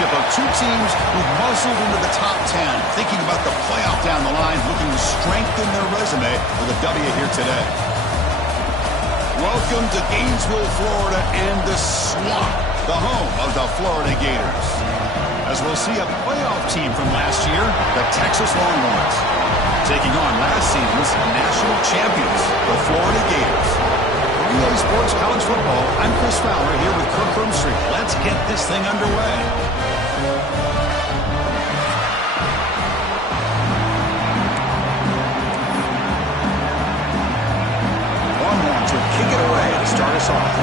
matchup of two teams who've muscled into the top 10, thinking about the playoff down the line, looking to strengthen their resume with a W here today. Welcome to Gainesville, Florida, and the Swamp, the home of the Florida Gators. As we'll see a playoff team from last year, the Texas Longhorns, taking on last season's national champions, the Florida Gators. EA Sports College Football, I'm Chris Fowler here with Kirk Broomstreet. Let's get this thing underway. Longhorns will kick it away to start us off.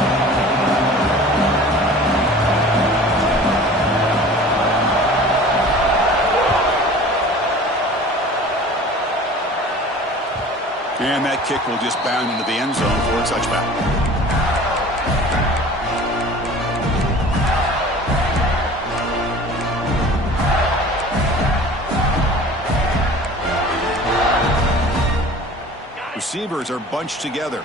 And that kick will just bound into the end zone for a touchback. Receivers are bunched together.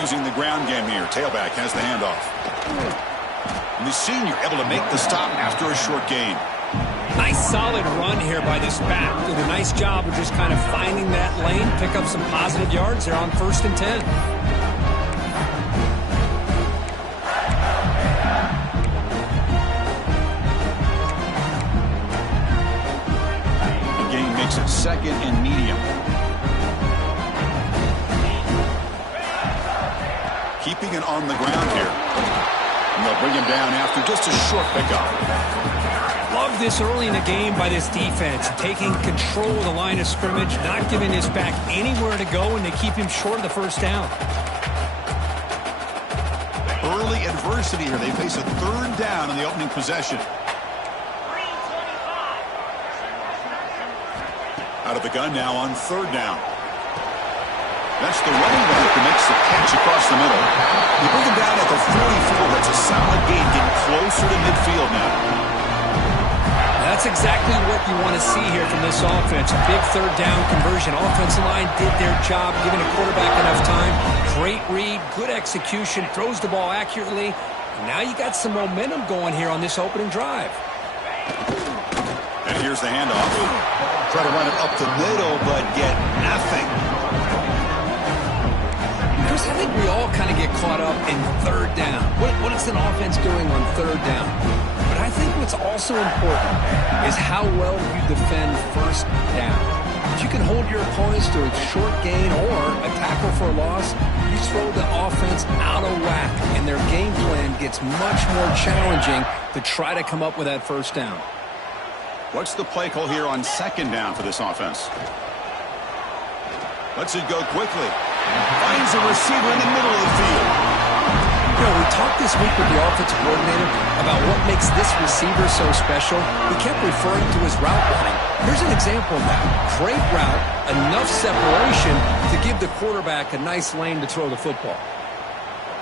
Using the ground game here. Tailback has the handoff. And the senior able to make the stop after a short gain. Nice solid run here by this back. Did a nice job of just kind of finding that lane, pick up some positive yards there on 1st and 10. The gain makes it 2nd and medium. Keeping it on the ground here. And they'll bring him down after just a short pickup. Love this early in the game by this defense. Taking control of the line of scrimmage, not giving this back anywhere to go, and they keep him short of the first down. Early adversity here. They face a 3rd down in the opening possession. Out of the gun now on 3rd down. That's the running back who makes the catch across the middle. You bring him down at the 44. That's a solid gain, getting closer to midfield now. That's exactly what you want to see here from this offense. A big 3rd down conversion. Offensive line did their job, giving the quarterback enough time. Great read, good execution, throws the ball accurately. And now you got some momentum going here on this opening drive. And here's the handoff. Try to run it up the middle, but get nothing. I think we all kind of get caught up in 3rd down. What is an offense doing on 3rd down? But I think what's also important is how well you defend 1st down. If you can hold your opponents to a short gain or a tackle for a loss, you throw the offense out of whack, and their game plan gets much more challenging to try to come up with that 1st down. What's the play call here on 2nd down for this offense? Lets it go quickly. Finds a receiver in the middle of the field. You know, we talked this week with the offensive coordinator about what makes this receiver so special. He kept referring to his route running. Here's an example of that. Great route, enough separation to give the quarterback a nice lane to throw the football.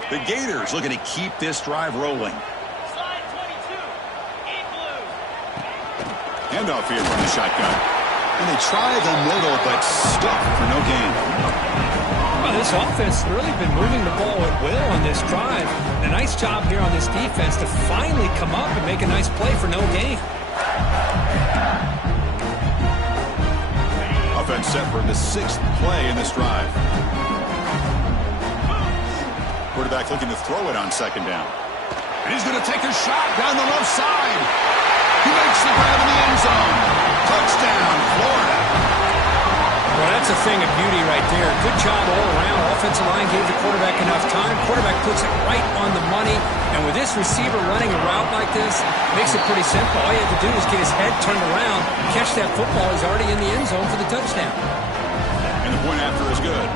The Gators looking to keep this drive rolling. Handoff here from the shotgun. And they try the middle, but stuck for no gain. Well, this offense has really been moving the ball at will on this drive. And a nice job here on this defense to finally come up and make a nice play for no gain. Offense set for the 6th play in this drive. Quarterback looking to throw it on 2nd down. And he's going to take a shot down the left side. He makes the grab in the end zone. Touchdown, Florida. Well, that's a thing of beauty right there. Good job all around. Offensive line gave the quarterback enough time. Quarterback puts it right on the money. And with this receiver running a route like this, makes it pretty simple. All you have to do is get his head turned around, catch that football. He's already in the end zone for the touchdown. And the point after is good.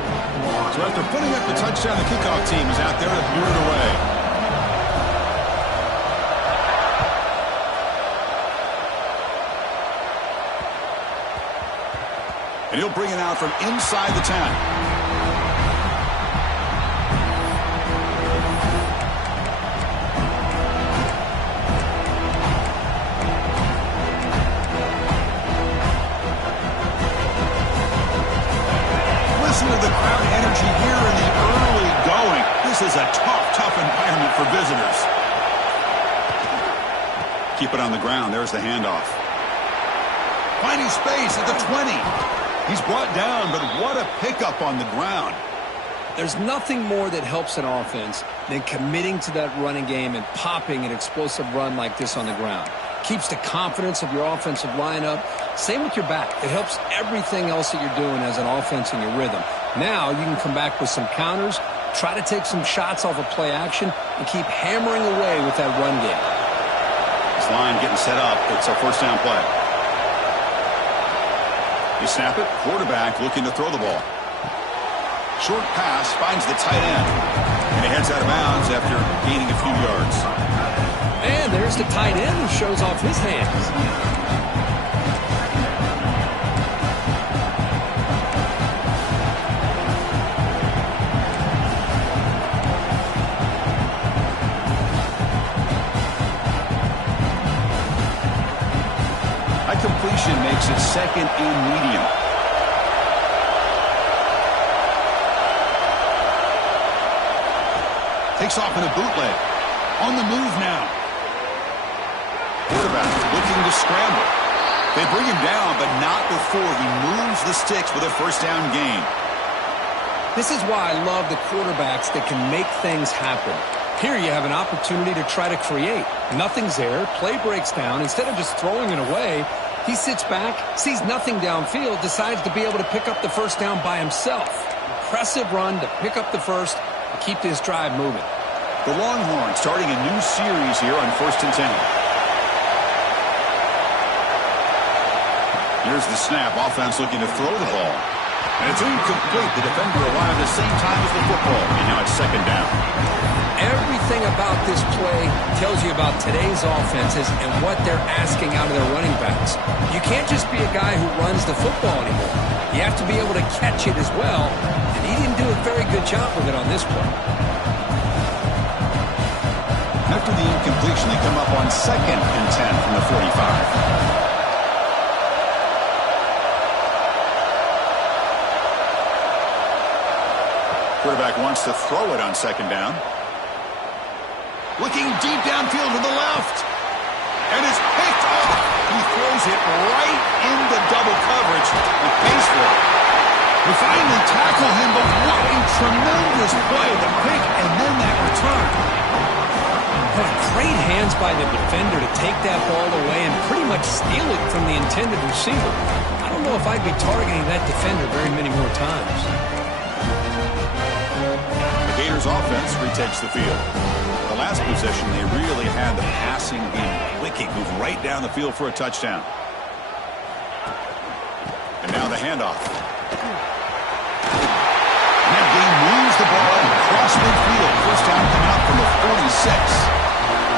So after putting up the touchdown, the kickoff team is out there to boot it away. And he'll bring it out from inside the 10. Listen to the crowd This is a tough environment for visitors. Keep it on the ground. There's the handoff. Finding space at the 20. He's brought down, but what a pickup on the ground. There's nothing more that helps an offense than committing to that running game and popping an explosive run like this on the ground. Keeps the confidence of your offensive lineup. Same with your back. It helps everything else that you're doing as an offense in your rhythm. Now you can come back with some counters, try to take some shots off of play action, and keep hammering away with that run game. This line getting set up. It's a first down play. You snap it. Quarterback looking to throw the ball. Short pass finds the tight end. And he heads out of bounds after gaining a few yards. And there's the tight end who shows off his hands. High completion makes it second and medium. Takes off in a bootleg. On the move now. Quarterback looking to scramble. They bring him down, but not before he moves the sticks with a first down gain. This is why I love the quarterbacks that can make things happen. Here you have an opportunity to try to create. Nothing's there. Play breaks down. Instead of just throwing it away, he sits back, sees nothing downfield, decides to be able to pick up the first down by himself. Impressive run to pick up the first and keep this drive moving. The Longhorns starting a new series here on 1st and 10. Here's the snap. Offense looking to throw the ball. And it's incomplete. The defender arrived at the same time as the football. And now it's second down. Everything about this play tells you about today's offenses and what they're asking out of their running backs. You can't just be a guy who runs the football anymore. You have to be able to catch it as well. And he didn't do a very good job of it on this play. After the incompletion, they come up on 2nd and 10 from the 45. Quarterback wants to throw it on 2nd down. Looking deep downfield to the left. And it's picked off. He throws it right into double coverage and pays for it. We finally tackle him, but what a tremendous play. The pick and then that return. What great hands by the defender to take that ball away and pretty much steal it from the intended receiver. I don't know if I'd be targeting that defender very many more times. The Gators offense retakes the field. The last possession, they really had the passing game clicking, move right down the field for a touchdown. And now the handoff. And that game moves the ball across midfield. First down coming out from the 46.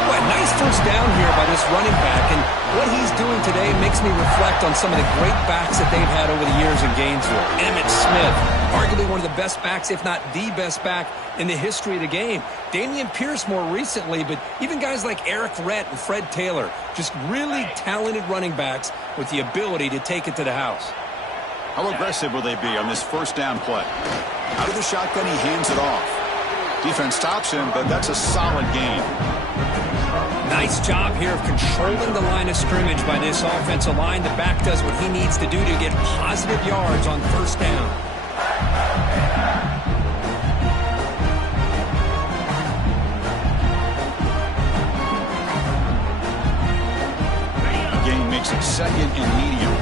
Well, nice first down here by this running back, and what he's doing today makes me reflect on some of the great backs that they've had over the years in Gainesville. Emmitt Smith, arguably one of the best backs, if not the best back in the history of the game. Damian Pierce more recently, but even guys like Eric Rhett and Fred Taylor, just really talented running backs with the ability to take it to the house. How aggressive will they be on this first down play? Out of the shotgun, he hands it off. Defense stops him, but that's a solid game. Nice job here of controlling the line of scrimmage by this offensive line. The back does what he needs to do to get positive yards on first down. The game makes it 2nd and medium.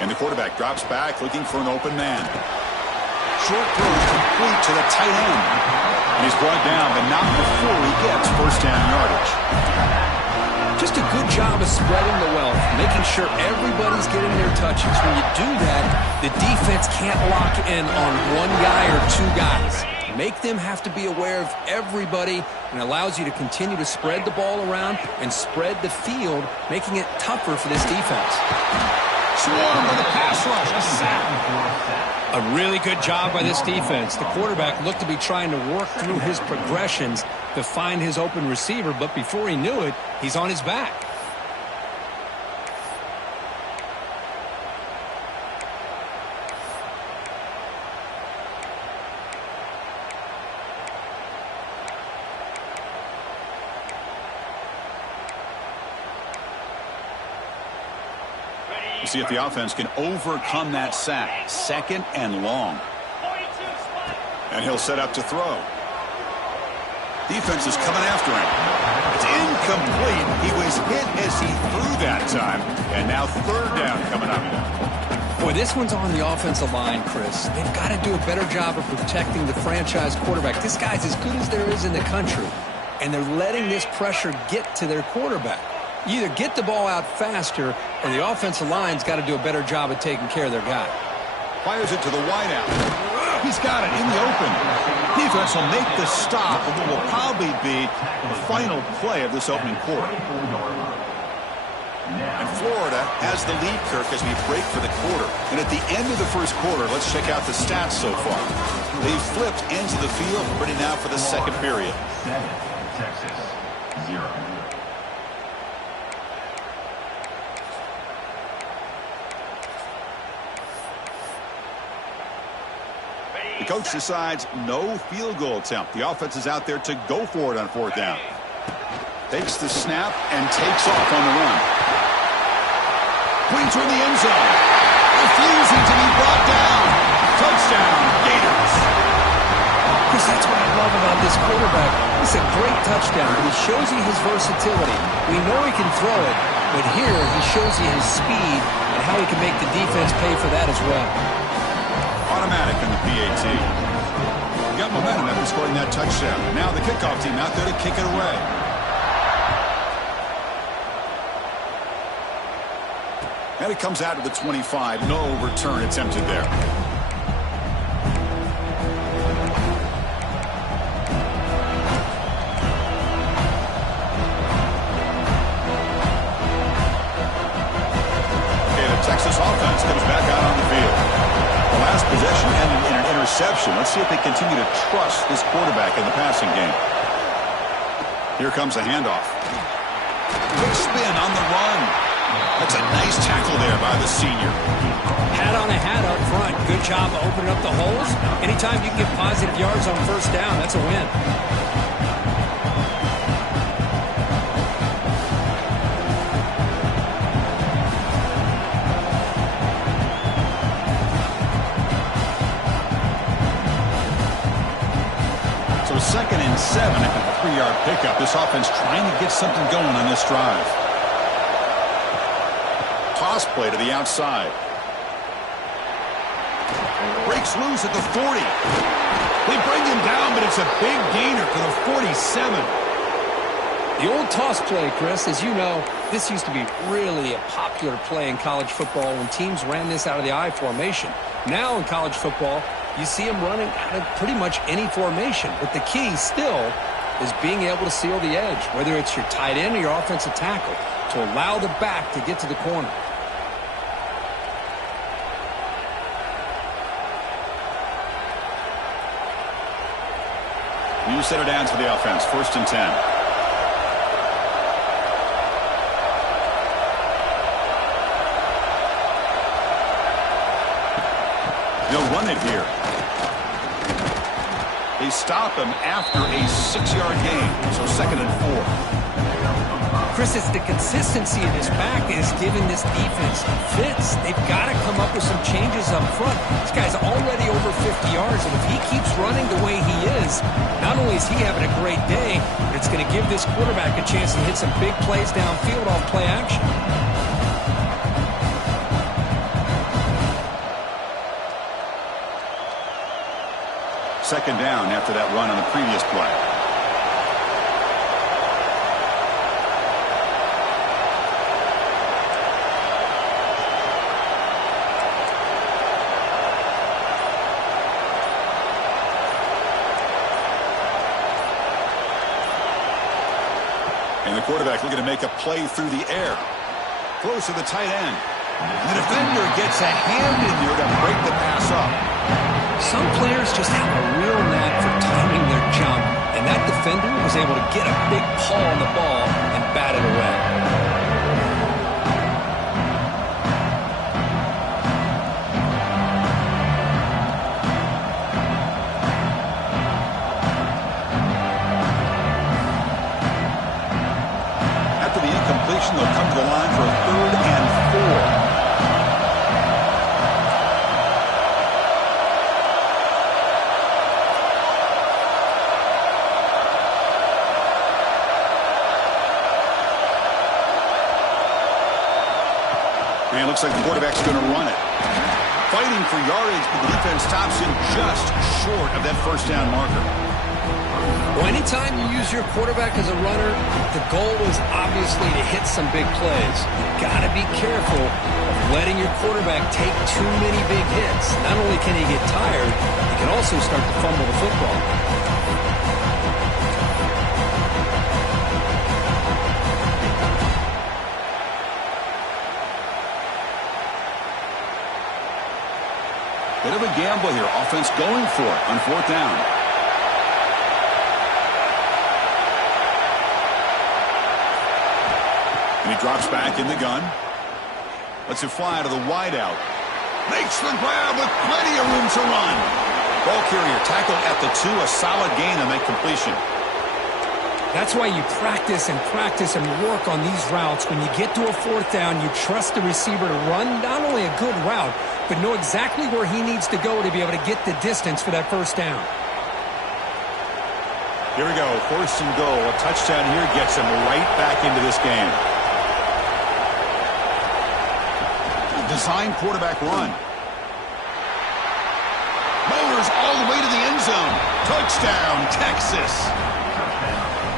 And the quarterback drops back, looking for an open man. Short throw complete to the tight end. And he's brought down, but not before he gets first down yardage. Just a good job of spreading the wealth, making sure everybody's getting their touches. When you do that, the defense can't lock in on one guy or two guys. Make them have to be aware of everybody, and allows you to continue to spread the ball around and spread the field, making it tougher for this defense. Swarm with a pass rush, a sack. A really good job by this defense. The quarterback looked to be trying to work through his progressions to find his open receiver, but before he knew it, he's on his back. See if the offense can overcome that sack. 2nd and long. And he'll set up to throw. Defense is coming after him. It's incomplete. He was hit as he threw that time. And now 3rd down coming up. Boy, this one's on the offensive line, Chris. They've got to do a better job of protecting the franchise quarterback. This guy's as good as there is in the country. And they're letting this pressure get to their quarterback. You either get the ball out faster, or the offensive line's got to do a better job of taking care of their guy. Fires it to the wideout. He's got it in the open. Defense will make the stop, and what will probably be the final play of this opening quarter. And Florida has the lead, Kirk, as we break for the quarter. And at the end of the first quarter, let's check out the stats so far. They've flipped into the field, ready now for the second period. Texas, 0. The coach decides no field goal attempt. The offense is out there to go for it on 4th down. Takes the snap and takes off on the run. Points in the end zone. Refusing to be brought down. Touchdown, Gators. Chris, that's what I love about this quarterback. It's a great touchdown. He shows you his versatility. We know he can throw it, but here he shows you his speed and how he can make the defense pay for that as well. Automatic in the PAT. Got momentum after scoring that touchdown. Now the kickoff team out there to kick it away. And it comes out to the 25. No return attempted there. Okay, the Texas offense comes back out on the field. The last possession ended in an interception. Let's see if they continue to trust this quarterback in the passing game. Here comes a handoff. Quick spin on the run. That's a nice tackle there by the senior. Hat on a hat up front. Good job of opening up the holes. Anytime you can get positive yards on 1st down, that's a win. So 2nd and 7 after the 3-yard pickup. This offense trying to get something going on this drive. Toss play to the outside. Breaks loose at the 40. They bring him down, but it's a big gainer for the 47. The old toss play, Chris, as you know, this used to be really a popular play in college football when teams ran this out of the I formation. Now in college football, you see them running out of pretty much any formation. But the key still is being able to seal the edge, whether it's your tight end or your offensive tackle, to allow the back to get to the corner. New set of downs for the offense. 1st and 10. They'll run it here. They stop him after a 6-yard gain. So 2nd and 4. Chris, it's the consistency of his back that is giving this defense fits. They've got to come up with some changes up front. This guy's already over 50 yards, and if he keeps running the way he is, not only is he having a great day, but it's going to give this quarterback a chance to hit some big plays downfield off play action. 2nd down after that run on the previous play. And the quarterback looking to make a play through the air. Close to the tight end. And the defender gets a hand in there to break the pass up. Some players just have a real knack for timing their jump, and that defender was able to get a big paw on the ball and bat it away. They'll come to the line for a 3rd and 4. And it looks like the quarterback's going to run it. Fighting for yardage, but the defense stops him just short of that first down marker. Well, anytime you use your quarterback as a runner, the goal is obviously to hit some big plays. Got to be careful of letting your quarterback take too many big hits. Not only can he get tired, he can also start to fumble the football. Bit of a gamble here. Offense going for it on fourth down. And he drops back in the gun. Lets it fly to the wideout. Makes the grab with plenty of room to run. Ball carrier tackled at the 2. A solid gain on that completion. That's why you practice and work on these routes. When you get to a fourth down, you trust the receiver to run not only a good route, but know exactly where he needs to go to be able to get the distance for that first down. Here we go. First and goal. A touchdown here gets him right back into this game. Design quarterback run. Motors all the way to the end zone. Touchdown, Texas.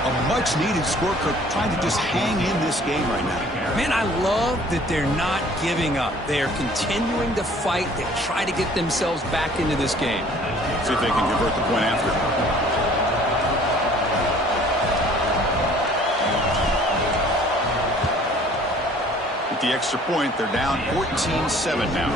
A much-needed score, Kirk, trying to just hang in this game right now. Man, I love that they're not giving up. They are continuing to fight to try to get themselves back into this game. See if they can convert the point after. With the extra point, they're down 14-7 now.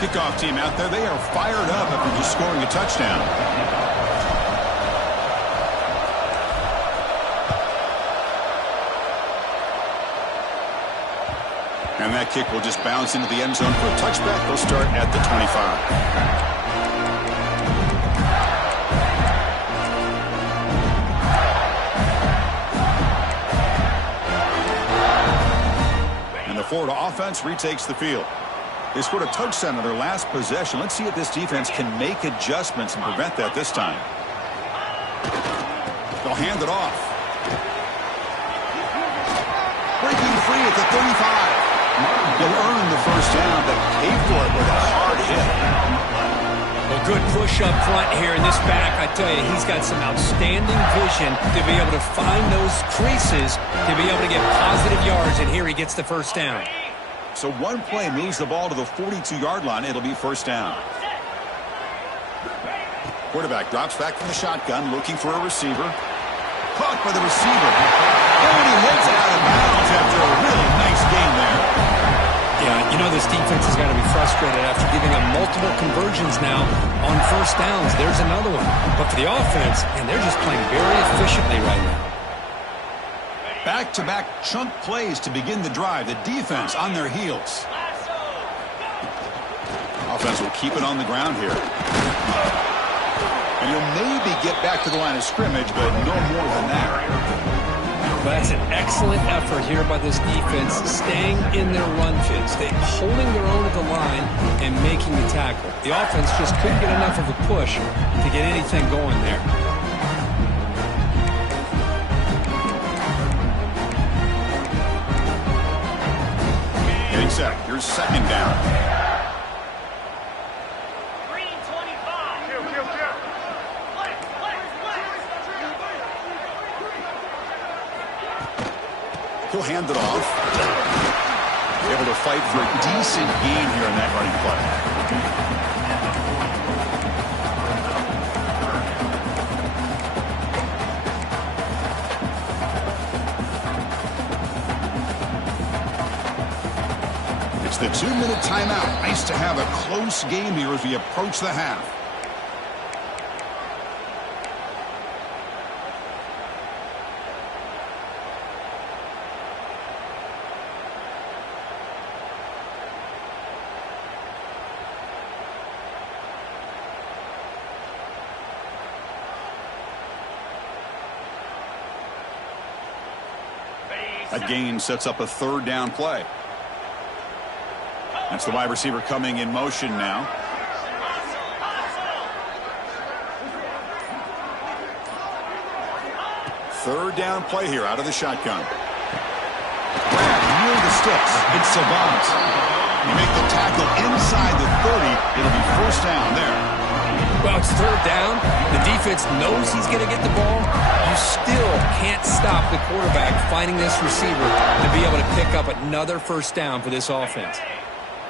Kickoff team out there, they are fired up after just scoring a touchdown. And that kick will just bounce into the end zone for a touchback. They'll start at the 25. And the Florida offense retakes the field. They scored a touchdown on their last possession. Let's see if this defense can make adjustments and prevent that this time. They'll hand it off. Breaking free at the 35. He'll earn the first down, but pay for it with a hard hit. Well, good push up front here in this back. I tell you, he's got some outstanding vision to be able to find those creases, to be able to get positive yards, and here he gets the first down. So one play moves the ball to the 42-yard line. It'll be first down. Quarterback drops back from the shotgun, looking for a receiver. Caught by the receiver. And he heads out of bounds after a really nice game there. Yeah, you know this defense has got to be frustrated after giving up multiple conversions now on first downs. There's another one. But for the offense, and they're just playing very efficiently right now. Back-to-back chunk plays to begin the drive. The defense on their heels. Offense will keep it on the ground here. And he'll maybe get back to the line of scrimmage, but no more than that. But that's an excellent effort here by this defense, staying in their run fits. They holding their own at the line and making the tackle. The offense just couldn't get enough of a push to get anything going there. Getting set. Here's second down. He'll hand it off. Able to fight for a decent gain here in that running play. It's the 2-minute timeout. Nice to have a close game here as we approach the half. That gain sets up a third down play. That's the wide receiver coming in motion now. Third down play here out of the shotgun. Grab near the sticks. It's Savant. You make the tackle inside the 30. It'll be first down there. Well, it's third down. The defense knows he's going to get the ball. You still can't stop the quarterback finding this receiver to be able to pick up another first down for this offense.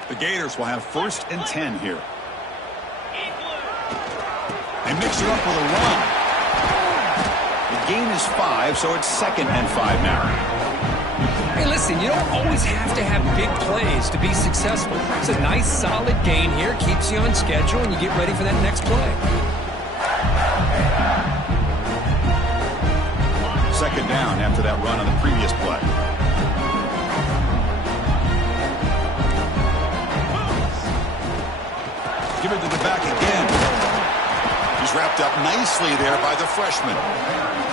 The Gators will have 1st and 10 here. They mix it up with a run. The gain is 5, so it's 2nd and 5 now. Hey, listen, you don't always have to have big plays to be successful. It's a nice, solid gain here. Keeps you on schedule, and you get ready for that next play. 2nd down after that run on the previous play. Give it to the back again. He's wrapped up nicely there by the freshman.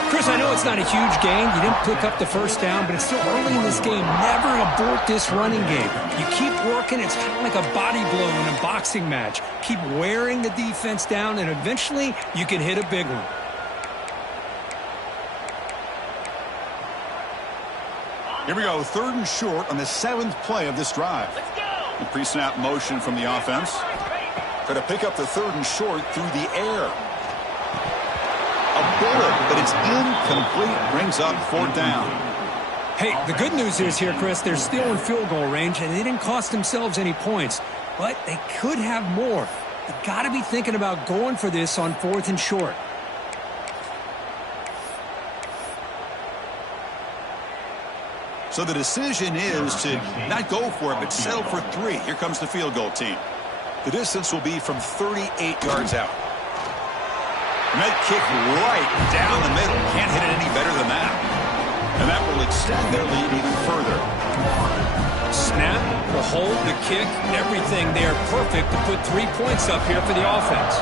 Chris, I know it's not a huge gain. You didn't pick up the first down, but it's still early in this game. Never abort this running game. You keep working. It's kind of like a body blow in a boxing match. Keep wearing the defense down, and eventually you can hit a big one. Here we go, 3rd and short on the 7th play of this drive. The pre-snap motion from the offense. Going to pick up the 3rd and short through the air. A bullet, but it's incomplete. Brings up 4th down. Hey, the good news is here, Chris, they're still in field goal range, and they didn't cost themselves any points. But they could have more. You got to be thinking about going for this on 4th and short. So the decision is to not go for it, but settle for 3. Here comes the field goal team. The distance will be from 38 yards out. And that kick right down the middle. Can't hit it any better than that. And that will extend their lead even further. Snap, the hold, the kick, everything there perfect to put 3 points up here for the offense.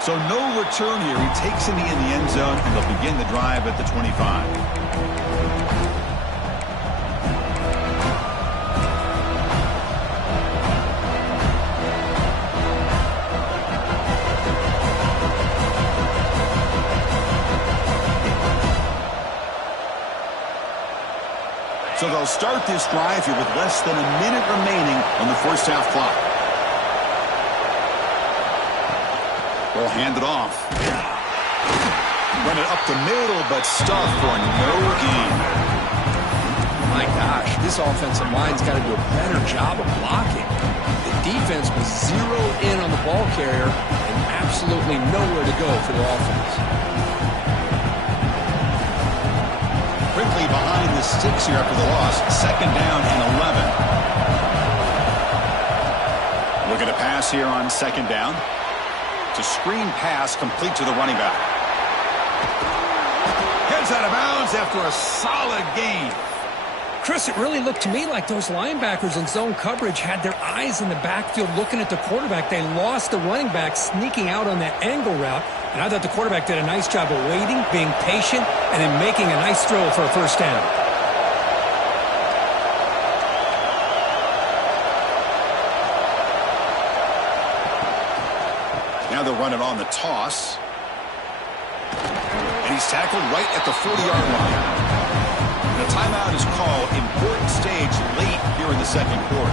So no return here. He takes it in the end zone, and they'll begin the drive at the 25. So they'll start this drive here with less than a minute remaining on the first half clock. They'll hand it off. Run it up the middle, but stuffed for no gain. My gosh, this offensive line's got to do a better job of blocking. The defense was zeroed in on the ball carrier and absolutely nowhere to go for the offense. Quickly behind the sticks here after the loss. 2nd down and 11. Looking to pass here on 2nd down. It's a screen pass complete to the running back. Heads out of bounds after a solid gain. Chris, it really looked to me like those linebackers in zone coverage had their eyes in the backfield looking at the quarterback. They lost the running back sneaking out on that angle route. And I thought the quarterback did a nice job of waiting, being patient, and then making a nice throw for a first down. Now they'll run it on the toss. And he's tackled right at the 40-yard line. And a timeout is called. Important stage late here in the 2nd quarter.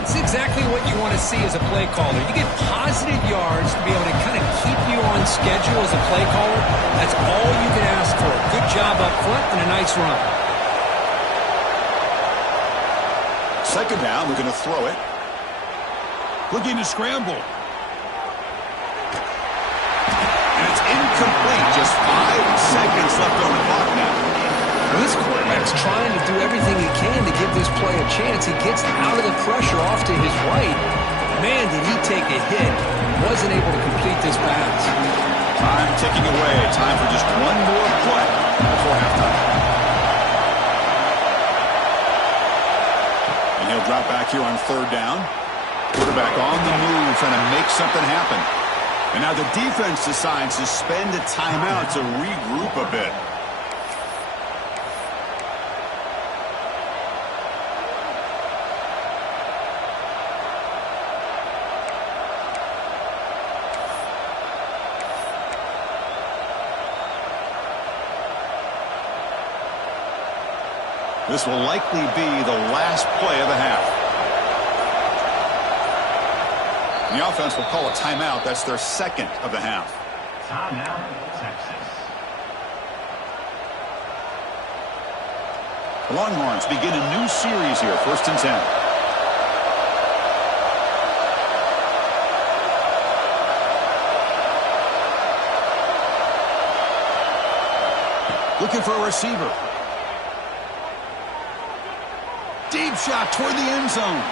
It's exactly what you want to see as a play caller. You get positive yards to be able to kind of keep you on schedule as a play caller. That's all you can ask for. Good job up front and a nice run. 2nd down, they're going to throw it. Looking to scramble. And it's incomplete. Just 5 seconds left on the clock now. Well, this quarterback's trying to do everything he can to give this play a chance. He gets out of the pressure off to his right. Man, did he take a hit. Wasn't able to complete this pass. Time ticking away. Time for just one more play before halftime. And he'll drop back here on 3rd down. Quarterback on the move, trying to make something happen. And now the defense decides to spend a timeout to regroup a bit. This will likely be the last play of the half. The offense will call a timeout. That's their second of the half. Timeout, Texas. The Longhorns begin a new series here, 1st and 10. Looking for a receiver. Deep shot toward the end zone.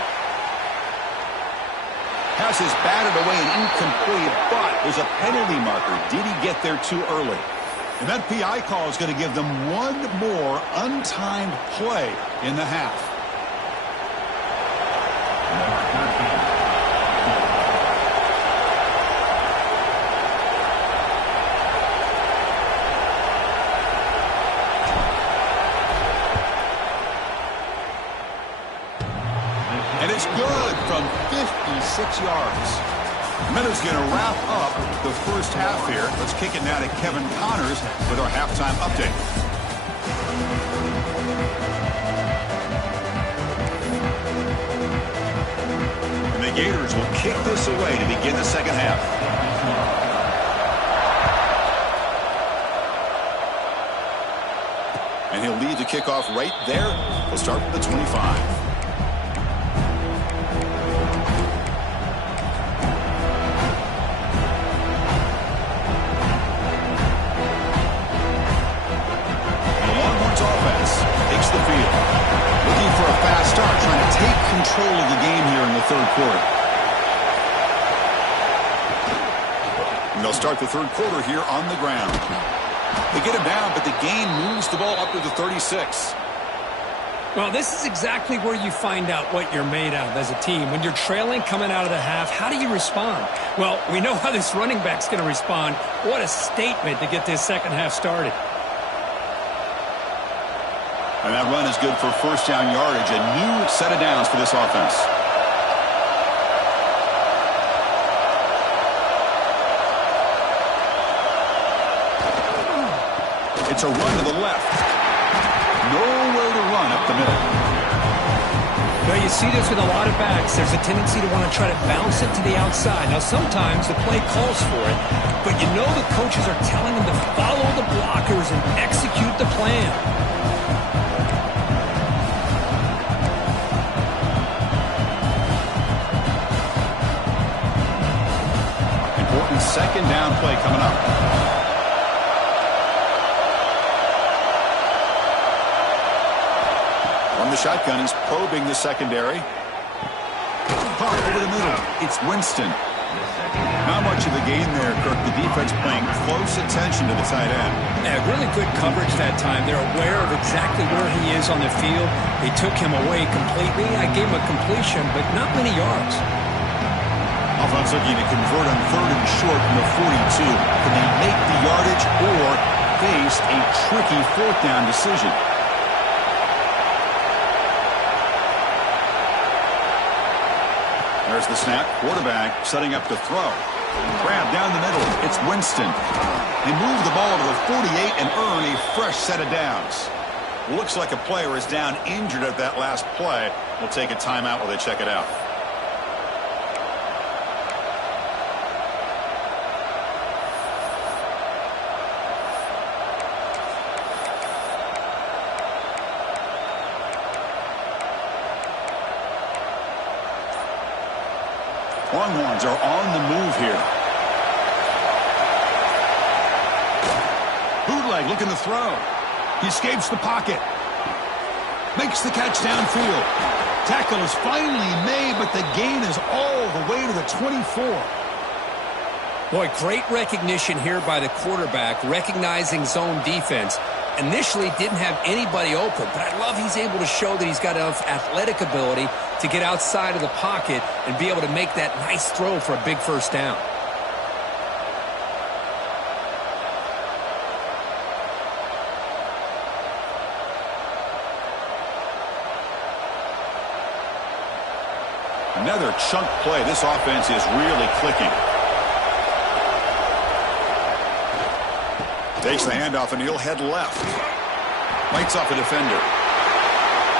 Pass is batted away and incomplete, but there's a penalty marker. Did he get there too early? And that PI call is going to give them one more untimed play in the half. And it's good from 56 yards. Meadows going to wrap up the first half here. Let's kick it now to Kevin Connors with our halftime update. And the Gators will kick this away to begin the second half. And he'll lead the kickoff right there. He'll start from the 25. The field. Looking for a fast start, trying to take control of the game here in the third quarter. And they'll start the third quarter here on the ground. They get him down, but the gain moves the ball up to the 36. Well, this is exactly where you find out what you're made of as a team. When you're trailing coming out of the half, how do you respond? Well, we know how this running back's going to respond. What a statement to get this second half started. And that run is good for first down yardage. A new set of downs for this offense. It's a run to the left. Nowhere to run up the middle. Well, you see this with a lot of backs. There's a tendency to want to try to bounce it to the outside. Now, sometimes the play calls for it, but you know the coaches are telling them to follow the blockers and execute the plan. Second down play coming up. From the shotgun, he's probing the secondary. Caught over the middle. It's Winston. Not much of a gain there, Kirk. The defense paying close attention to the tight end. Yeah, really good coverage that time. They're aware of exactly where he is on the field. They took him away completely. I gave him a completion, but not many yards. Offense looking to convert on 3rd and short from the 42. Can they make the yardage or face a tricky 4th down decision? There's the snap. Quarterback setting up to throw. Grab down the middle. It's Winston. They move the ball to the 48 and earn a fresh set of downs. Looks like a player is down injured at that last play. We'll take a timeout while they check it out. Longhorns are on the move here. Bootleg looking to throw. He escapes the pocket. Makes the catch downfield. Tackle is finally made, but the gain is all the way to the 24. Boy, great recognition here by the quarterback, recognizing zone defense. Initially didn't have anybody open, but I love he's able to show that he's got enough athletic ability to get outside of the pocket and be able to make that nice throw for a big first down. Another chunk play. This offense is really clicking. Takes the handoff and he'll head left. Bites off a defender.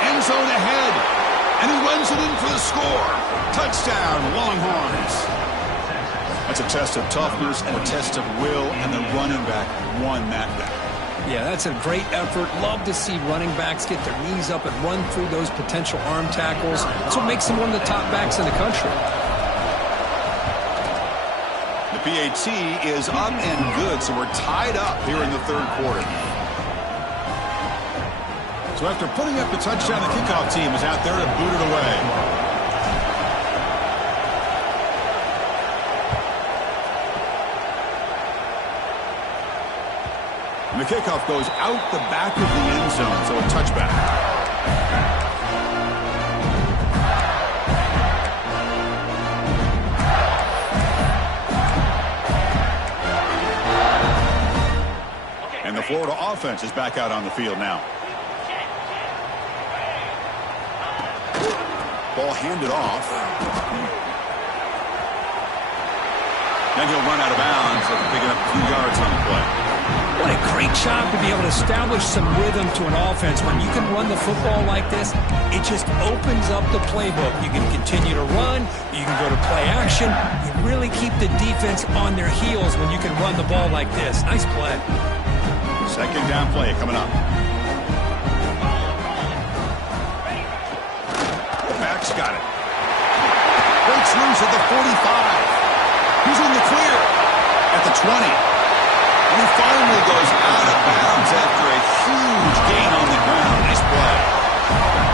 End zone ahead. And he runs it in for the score. Touchdown, Longhorns. That's a test of toughness and a test of will, and the running back won that battle. Yeah, that's a great effort. Love to see running backs get their knees up and run through those potential arm tackles. That's what makes him one of the top backs in the country. The PAT is up and good, so we're tied up here in the third quarter. So after putting up the touchdown, the kickoff team is out there to boot it away. And the kickoff goes out the back of the end zone, so a touchback. And the Florida offense is back out on the field now. Ball handed off. Then he'll run out of bounds after picking up a few yards on the play. What a great job to be able to establish some rhythm to an offense. When you can run the football like this, it just opens up the playbook. You can continue to run. You can go to play action. You really keep the defense on their heels when you can run the ball like this. Nice play. Second down play coming up. The back's got it. Breaks loose at the 45. He's in the clear at the 20. And he finally goes out of bounds after a huge gain on the ground. Nice play.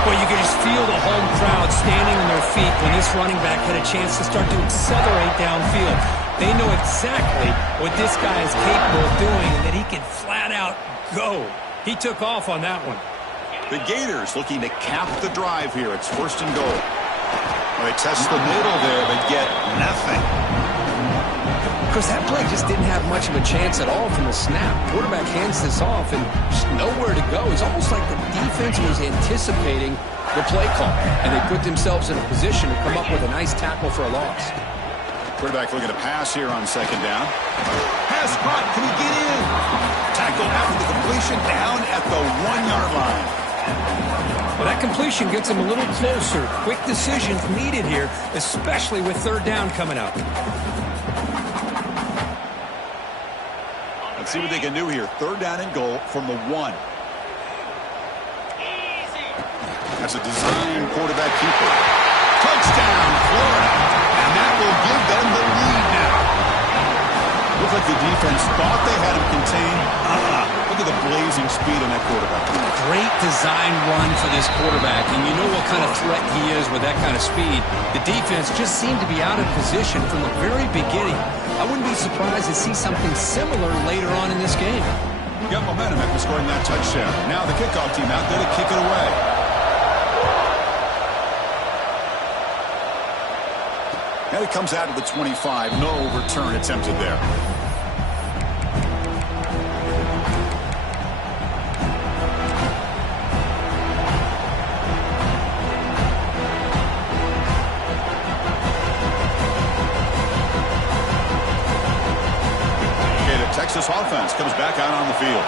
Well, you can just feel the home crowd standing on their feet when this running back had a chance to start to accelerate downfield. They know exactly what this guy is capable of doing and that he can flat out go. He took off on that one. The Gators looking to cap the drive here. It's first and goal. Well, they test the middle there, but get nothing. Because that play just didn't have much of a chance at all from the snap. Quarterback hands this off and just nowhere to go. It's almost like the defense was anticipating the play call, and they put themselves in a position to come up with a nice tackle for a loss. Quarterback looking to pass here on second down. Pass caught. Can he get in? Tackle after the completion down at the 1-yard line. Well, that completion gets him a little closer. Quick decisions needed here, especially with third down coming up. Let's see what they can do here. Third down and goal from the 1. That's a design quarterback keeper. Touchdown, Florida. And that will give them the lead now. Looks like the defense thought they had him contained. Look at the blazing speed on that quarterback. Great design run for this quarterback, and you know what kind of threat he is with that kind of speed. The defense just seemed to be out of position from the very beginning. I wouldn't be surprised to see something similar later on in this game. Got momentum after scoring that touchdown. Now the kickoff team out there to kick it away. And it comes out of the 25. No return attempted there. Texas offense comes back out on the field.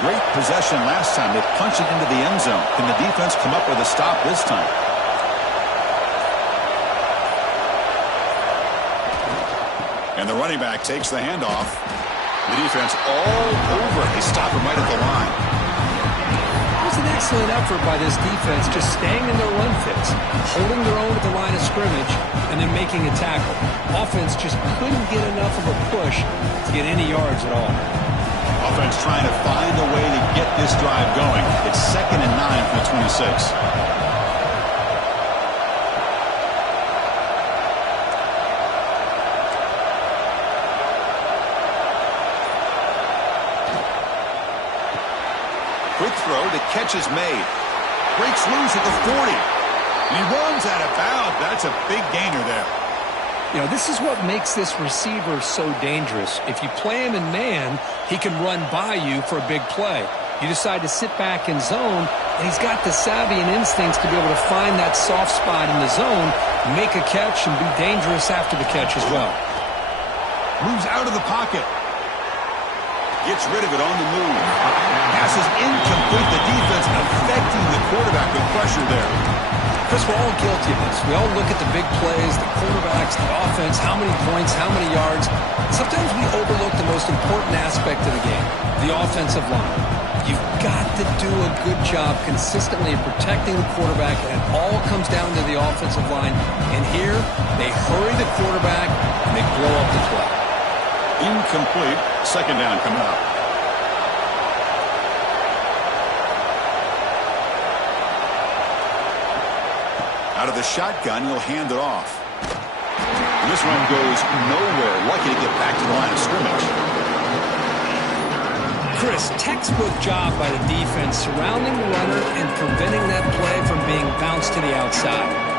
Great possession last time. They punched it into the end zone. Can the defense come up with a stop this time? And the running back takes the handoff. The defense all over. They stop him right at the line. It was an excellent effort by this defense, just staying in their run fits, holding their own at the line of scrimmage, and then making a tackle. Offense just couldn't get enough of a push to get any yards at all. Offense trying to find a way to get this drive going. It's 2nd and 9 for the 26. Quick throw, the catch is made. Breaks loose at the 40. And he runs out of bounds. That's a big gainer there. You know, this is what makes this receiver so dangerous. If you play him in man, he can run by you for a big play. You decide to sit back in zone, and he's got the savvy and instincts to be able to find that soft spot in the zone, make a catch, and be dangerous after the catch as well. Moves out of the pocket. Gets rid of it on the move. Pass is incomplete. The defense affecting the quarterback with pressure there. Chris, we're all guilty of this. We all look at the big plays, the quarterbacks, the offense, how many points, how many yards. Sometimes we overlook the most important aspect of the game, the offensive line. You've got to do a good job consistently of protecting the quarterback, and it all comes down to the offensive line. And here, they hurry the quarterback, and they blow up the play. Incomplete. Second down coming up. Out of the shotgun, he'll hand it off. And this one goes nowhere. Lucky to get back to the line of scrimmage. Chris, textbook job by the defense surrounding the runner and preventing that play from being bounced to the outside.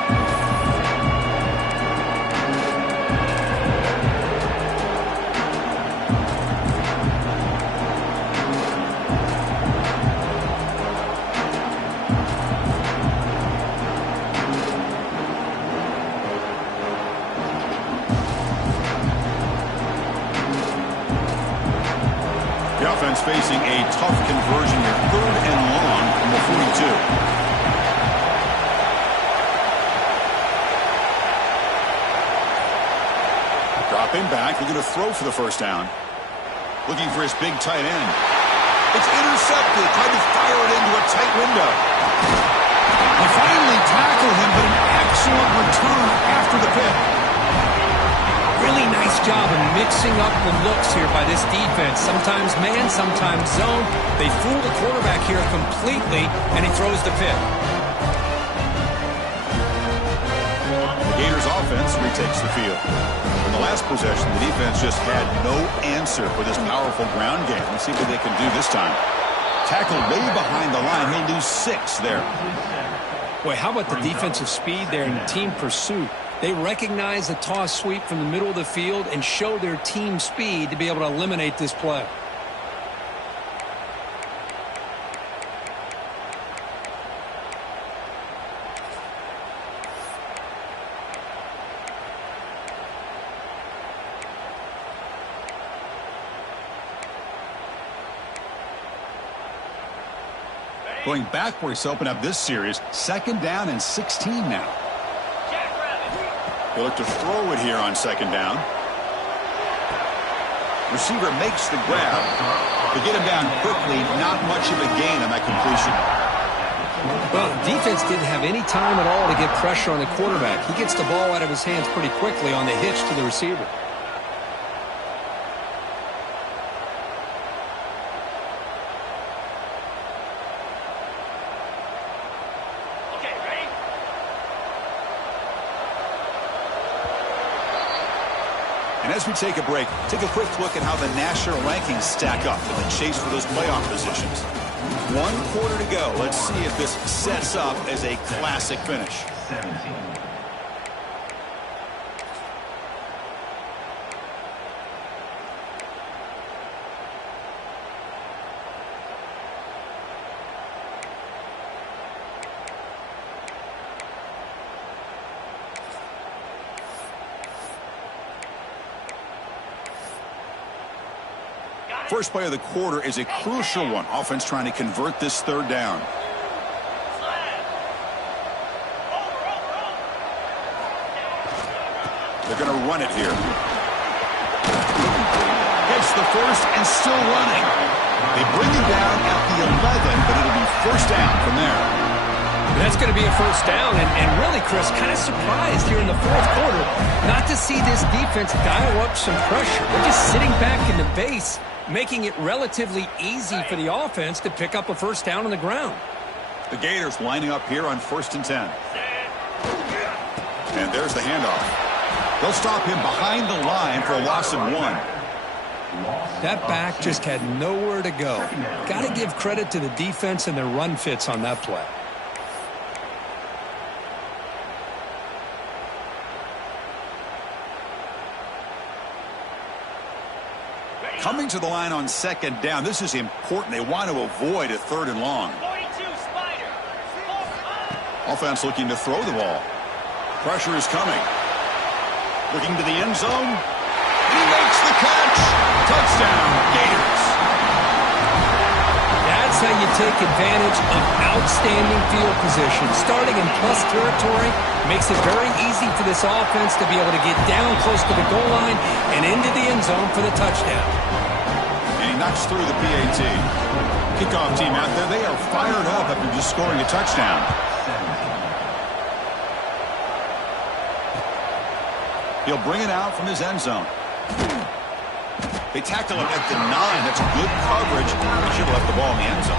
Facing a tough conversion here. 3rd and long from the 42. Dropping back. They're going to throw for the first down. Looking for his big tight end. It's intercepted. Tried to fire it into a tight window. They finally tackle him, but an excellent return after the pick. Really nice job of mixing up the looks here by this defense. Sometimes man, sometimes zone. They fool the quarterback here completely, and he throws the pick. The Gators offense retakes the field. In the last possession, the defense just had no answer for this powerful ground game. Let's see what they can do this time. Tackled way behind the line. He'll lose 6 there. Boy, how about the defensive speed there and the team pursuit? They recognize the toss sweep from the middle of the field and show their team speed to be able to eliminate this play. Going backwards to open up this series. 2nd down and 16 now. They look to throw it here on 2nd down. Receiver makes the grab. To get him down quickly, not much of a gain on that completion. Well, defense didn't have any time at all to get pressure on the quarterback. He gets the ball out of his hands pretty quickly on the hitch to the receiver. And as we take a break, take a quick look at how the national rankings stack up in the chase for those playoff positions. 1 quarter to go. Let's see if this sets up as a classic finish. 17. First play of the quarter is a crucial one. Offense trying to convert this 3rd down. They're going to run it here. Gets the first and still running. They bring him down at the 11, but it'll be 1st down from there. That's going to be a 1st down, and really, Chris, kind of surprised here in the 4th quarter not to see this defense dial up some pressure. They're just sitting back in the base, making it relatively easy for the offense to pick up a 1st down on the ground. The Gators lining up here on 1st and 10. And there's the handoff. They'll stop him behind the line for a loss of 1. That back just had nowhere to go. Got to give credit to the defense and their run fits on that play. Coming to the line on 2nd down. This is important. They want to avoid a 3rd and long. Offense looking to throw the ball. Pressure is coming. Looking to the end zone. He makes the catch. Touchdown, Gators. Here's how you take advantage of outstanding field position. Starting in plus territory makes it very easy for this offense to be able to get down close to the goal line and into the end zone for the touchdown. And he knocks through the PAT. Kickoff team out there, they are fired up after just scoring a touchdown. He'll bring it out from his end zone. They tackle him at the 9. That's good coverage. They should have left the ball in the end zone.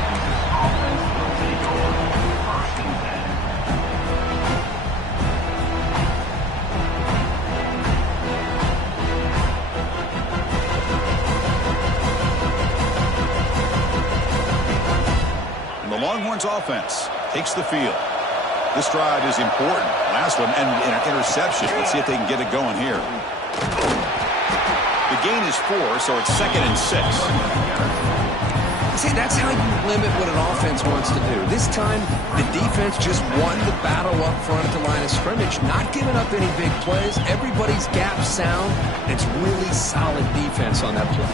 And the Longhorns offense takes the field. This drive is important. Last one, and an interception. Let's see if they can get it going here. The gain is 4, so it's 2nd and 6. See, that's how you limit what an offense wants to do. This time, the defense just won the battle up front at the line of scrimmage, not giving up any big plays. Everybody's gap sound. It's really solid defense on that play.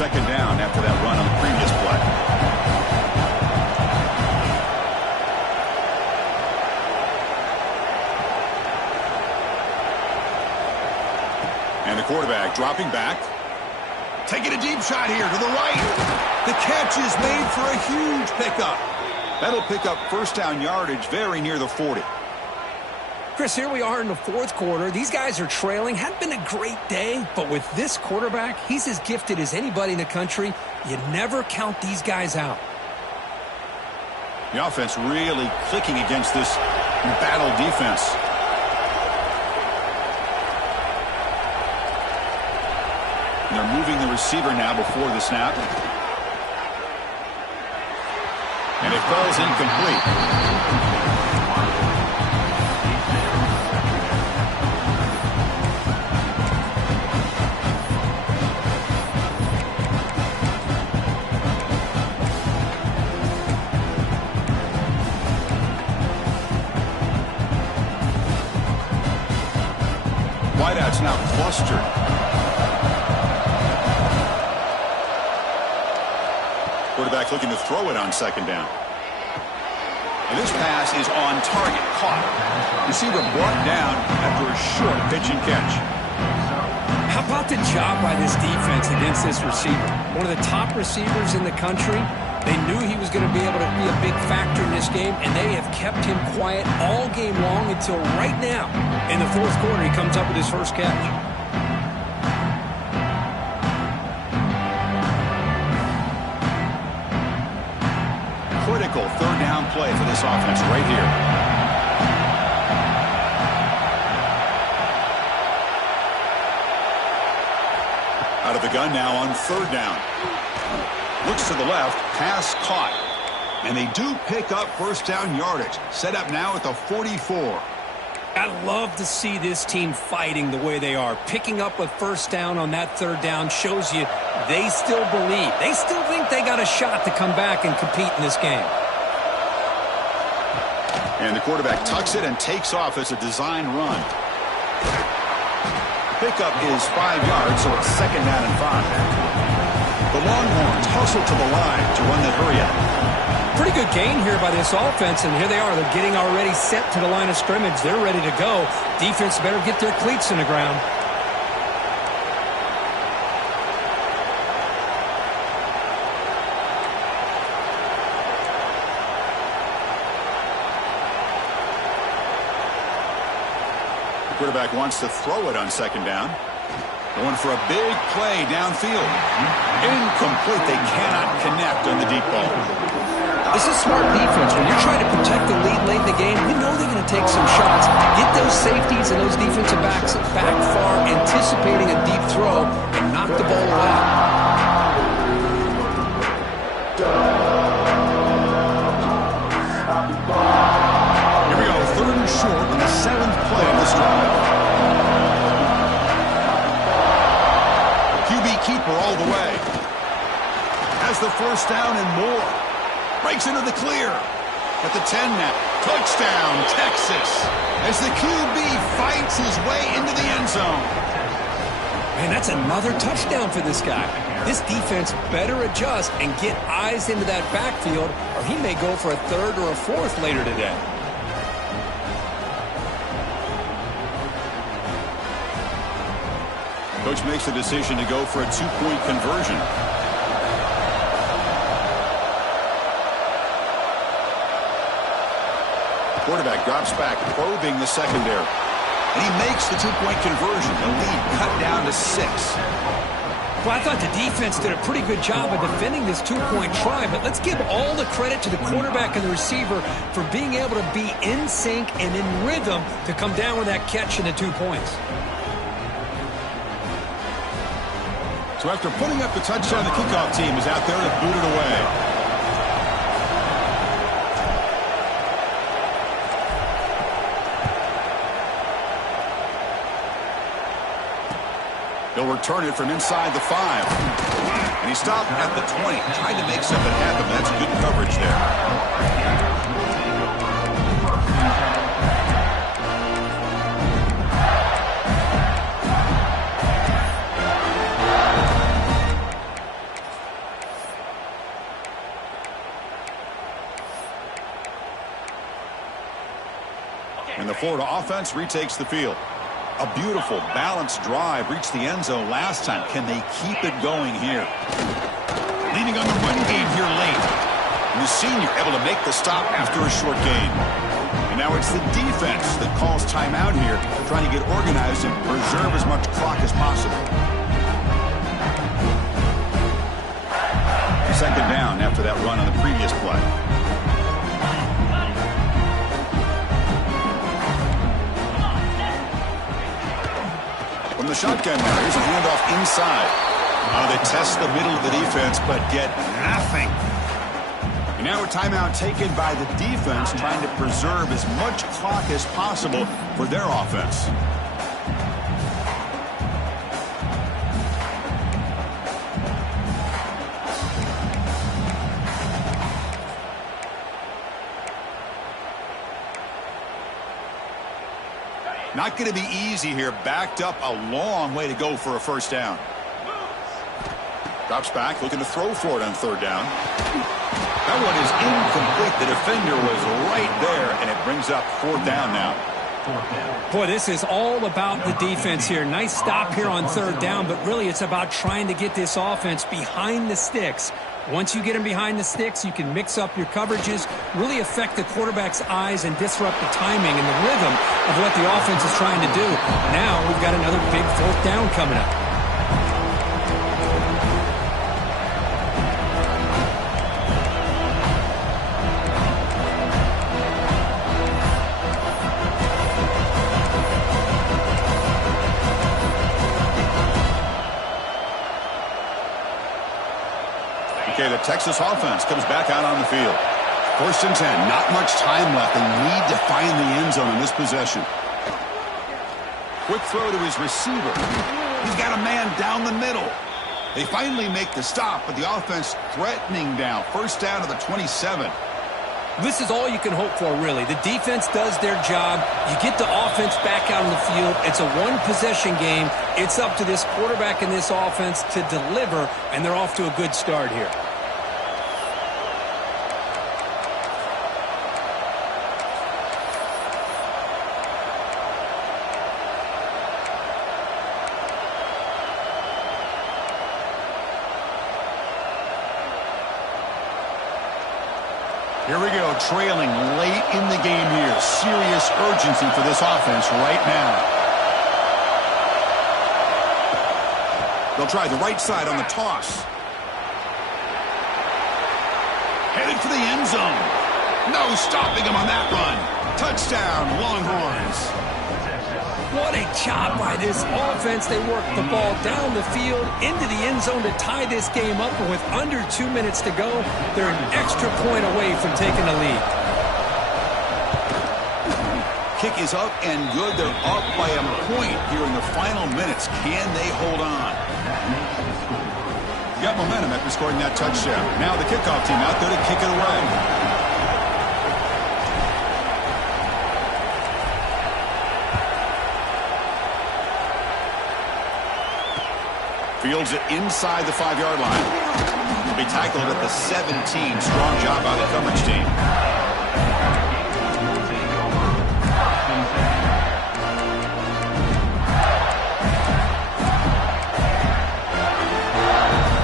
2nd down after that run on the previous play. And the quarterback dropping back. Taking a deep shot here to the right. The catch is made for a huge pickup. That'll pick up first down yardage very near the 40. Chris, here we are in the 4th quarter. These guys are trailing. Hadn't been a great day, but with this quarterback, he's as gifted as anybody in the country. You never count these guys out. The offense really clicking against this battle defense. And they're moving the receiver now before the snap. And it falls incomplete. Wideouts now clustered. Quarterback looking to throw it on 2nd down. And this pass is on target, caught. Receiver brought down after a short pitch and catch. How about the job by this defense against this receiver? One of the top receivers in the country. They knew he was going to be able to be a big factor in this game, and they have kept him quiet all game long until right now. In the 4th quarter, he comes up with his first catch. Critical 3rd down play for this offense right here. Out of the gun now on 3rd down. Looks to the left, pass caught. And they do pick up first down yardage. Set up now at the 44. I love to see this team fighting the way they are. Picking up a first down on that 3rd down shows you they still believe. They still think they got a shot to come back and compete in this game. And the quarterback tucks it and takes off as a design run. Pickup is 5 yards, so it's 2nd down and 5. The Longhorns hustle to the line to run that hurry up. Pretty good gain here by this offense, and here they are. They're getting already set to the line of scrimmage. They're ready to go. Defense better get their cleats in the ground. The quarterback wants to throw it on 2nd down. Going for a big play downfield. Incomplete. They cannot connect on the deep ball. This is smart defense. When you're trying to protect the lead late in the game, you know they're going to take some shots. Get those safeties and those defensive backs back far, anticipating a deep throw, and knock the ball away. Here we go, 3rd and short on the 7th play of this drive. QB keeper all the way. Has the first down and more. Breaks into the clear. At the 10 now. Touchdown, Texas. As the QB fights his way into the end zone. Man, that's another touchdown for this guy. This defense better adjust and get eyes into that backfield, or he may go for a third or a fourth later today. Coach makes the decision to go for a two-point conversion. Quarterback drops back, probing the secondary. And he makes the two-point conversion. The lead cut down to 6. Well, I thought the defense did a pretty good job of defending this two-point try, but let's give all the credit to the quarterback and the receiver for being able to be in sync and in rhythm to come down with that catch and the 2 points. So after putting up the touchdown, the kickoff team is out there to boot it away. He'll return it from inside the 5. And he stopped at the 20, trying to make something happen. That's good coverage there. And the Florida offense retakes the field. A beautiful, balanced drive reached the end zone last time. Can they keep it going here? Leaning on the run game here late. And the senior able to make the stop after a short gain. And now it's the defense that calls timeout here, trying to get organized and preserve as much clock as possible. Second down after that run on the previous play. From the shotgun now, here's a handoff inside. They test the middle of the defense, but get nothing. And now a timeout taken by the defense, trying to preserve as much clock as possible for their offense. Not going to be easy here. Backed up a long way to go for a first down. Drops back, looking to throw for it on third down. That one is incomplete. The defender was right there, and it brings up fourth down now. Boy, this is all about the defense here. Nice stop here on third down, but really it's about trying to get this offense behind the sticks. Once you get them behind the sticks, you can mix up your coverages, really affect the quarterback's eyes and disrupt the timing and the rhythm of what the offense is trying to do. Now we've got another big fourth down coming up. Okay, the Texas offense comes back out on the field. First and 10, not much time left. They need to find the end zone in this possession. Quick throw to his receiver. He's got a man down the middle. They finally make the stop, but the offense threatening down. First down to the 27. This is all you can hope for, really. The defense does their job. You get the offense back out on the field. It's a one-possession game. It's up to this quarterback and this offense to deliver, and they're off to a good start here. Here we go, trailing late in the game here. Serious urgency for this offense right now. They'll try the right side on the toss. Headed for the end zone. No stopping him on that run. Touchdown, Longhorns. What a job by this offense. They work the ball down the field into the end zone to tie this game up. And with under 2 minutes to go, they're an extra point away from taking the lead. Kick is up and good. They're up by a point here in the final minutes. Can they hold on? Got momentum after scoring that touchdown. Now the kickoff team out there to kick it away. Fields it inside the 5-yard line. He'll be tackled at the 17. Strong job by the coverage team.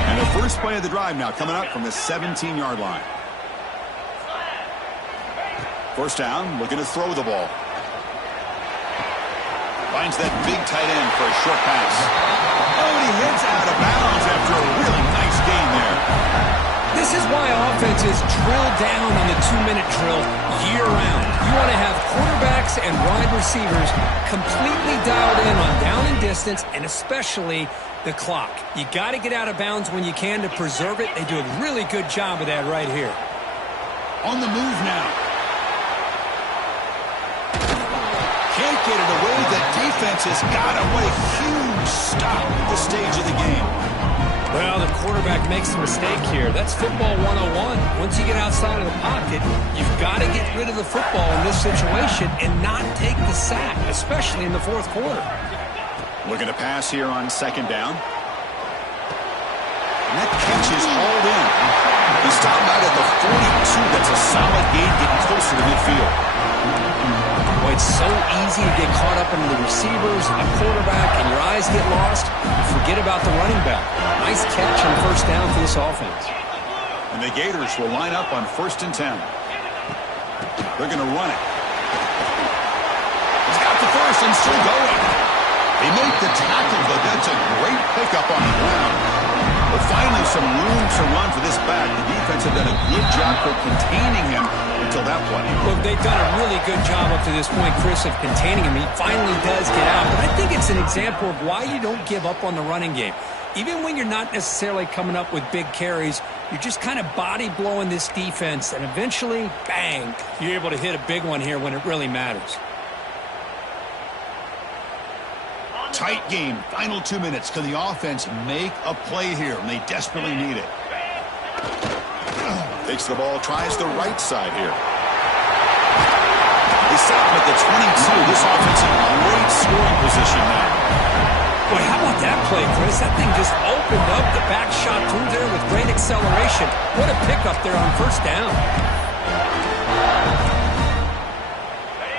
And the first play of the drive now coming up from the 17-yard line. First down, looking to throw the ball. Finds that big tight end for a short pass. Oh, and he hits out of bounds after a really nice gain there. This is why offenses drill down on the 2-minute drill year-round. You want to have quarterbacks and wide receivers completely dialed in on down and distance, and especially the clock. You got to get out of bounds when you can to preserve it. They do a really good job of that right here. On the move now. Can't get it away. The defense has got away. Huge stop at the stage of the game. Well, the quarterback makes a mistake here. That's football 101. Once you get outside of the pocket, you've got to get rid of the football in this situation and not take the sack, especially in the fourth quarter. Looking to pass here on second down. And that catch is hauled in. He stopped out at the 42. That's a solid gain, getting closer to midfield. Boy, it's so easy to get caught up into the receivers and the quarterback, and your eyes get lost. You forget about the running back. Nice catch on first down for this offense. And the Gators will line up on 1st and 10. They're going to run it. He's got the first and still going. They make the tackle, but that's a great pickup on the ground. But finally, some room to run for this back. The defense have done a good job for containing him until that play. Look, they've done a really good job up to this point, Chris, of containing him. He finally does get out. But I think it's an example of why you don't give up on the running game. Even when you're not necessarily coming up with big carries, you're just kind of body blowing this defense. And eventually, bang, you're able to hit a big one here when it really matters. Tight game. Final 2 minutes. Can the offense make a play here? And they desperately need it. Takes the ball, tries the right side here. They stop him at the 22. This offense in great scoring position now. Boy, how about that play, Chris? That thing just opened up the back shot through there with great acceleration. What a pickup there on first down.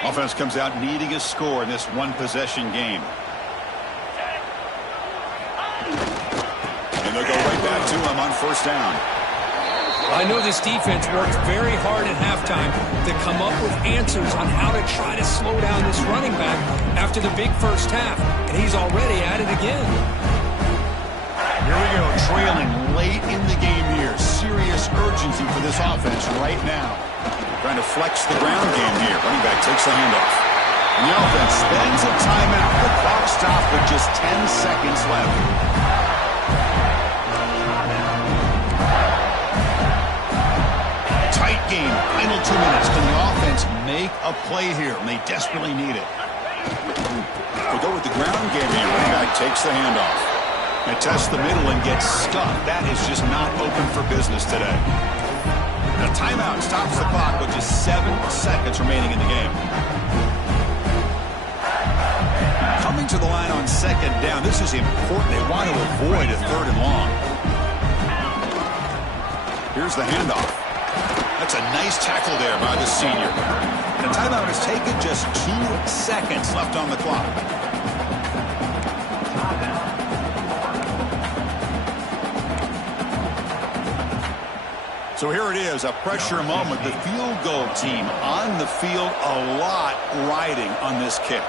Offense comes out needing a score in this one-possession game. And they'll go right back to him on first down. I know this defense worked very hard at halftime to come up with answers on how to try to slow down this running back after the big first half, and he's already at it again. Here we go, trailing late in the game here. Serious urgency for this offense right now. Trying to flex the ground game here. Running back takes the handoff. And the offense spends a timeout. The clock stopped with just 10 seconds left. Tight game, final 2 minutes. Can the offense make a play here? And they desperately need it. They go with the ground game here. Running back takes the handoff. They test the middle and gets stuck. That is just not open for business today. A timeout stops the clock with just 7 seconds remaining in the game. Coming to the line on second down. This is important. They want to avoid a third and long. Here's the handoff. That's a nice tackle there by the senior. The timeout is taken, just 2 seconds left on the clock. So here it is, a pressure moment. The field goal team on the field, a lot riding on this kick.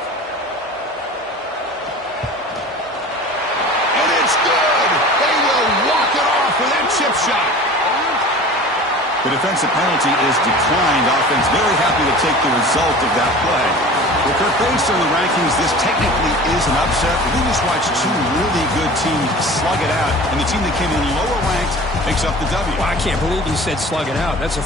And it's good! They will walk it off with that chip shot. The defensive penalty is declined. Offense very happy to take the result of that play. Well, Kirk, based on the rankings, this technically is an upset. We just watched two really good teams slug it out, and the team that came in lower ranked picks up the W. Well, I can't believe you said slug it out. That's a